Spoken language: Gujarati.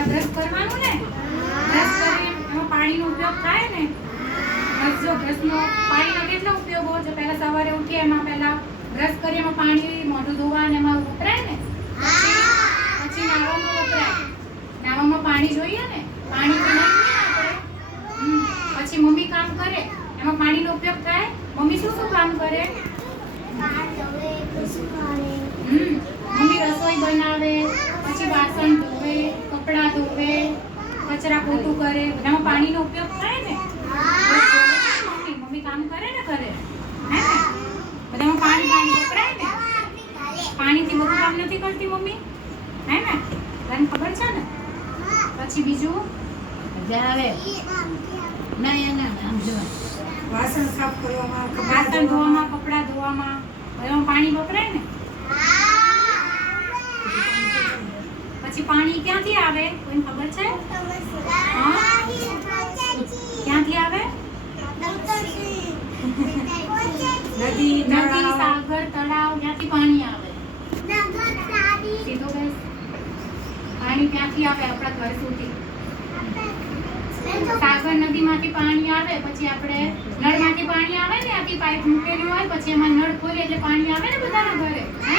પહેલા બ્રશ કરવાનું ને? બ્રશ કરીને એમાં પાણીનો ઉપયોગ થાય ને? બસ જો બ્રશનો પાણીનો કેટલો ઉપયોગ હોય છે પહેલાં સવારે ઉઠીએ એમાં પહેલાં બ્રશ કરી એમાં પાણી મોઢું ધોવા અને એમાં વપરાય ને? પછી નાવામાં વપરાય. નાવામાં પાણી જોઈએ ને? પાણી તો નહીં ને. પછી મમ્મી કામ કરે. એમાં પાણીનો ઉપયોગ થાય? મમ્મી શું શું કામ કરે? મમ્મી રસોઈ બનાવે પછી વાસણ કચરા પોતું કરે બધામાં પાણીનો ઉપયોગ થાય ને? મમ્મી મમ્મી કામ કરે ને કરે હે ને? બધામાં પાણી પાણી વપરાય ને? પાણીથી બધું કામ નથી કરતી મમ્મી? હે ને? તને ખબર છે ને? પછી બીજું? જ્યારે ના ના આમ જો વાસણ સાફ કરવામાં વાસણ ધોવામાં કપડાં ધોવામાં બધામાં પાણી વપરાય ને? પછી પાણી ક્યાંથી આવે? કોઈને ખબર છે? ક્યાંથી આવે? નદી નદી સાગર તળાવ ક્યાંથી પાણી આવે? સીધો બેસ. પાણી ક્યાંથી આવે આપણા ઘર સુધી? સાગર નદીમાંથી પાણી આવે પછી આપણે નળમાંથી પાણી આવે ને આખી પાઇપ મૂકેલી હોય પછી એમાં નળ ખોલે એટલે પાણી આવે ને બધાના ઘરે હે?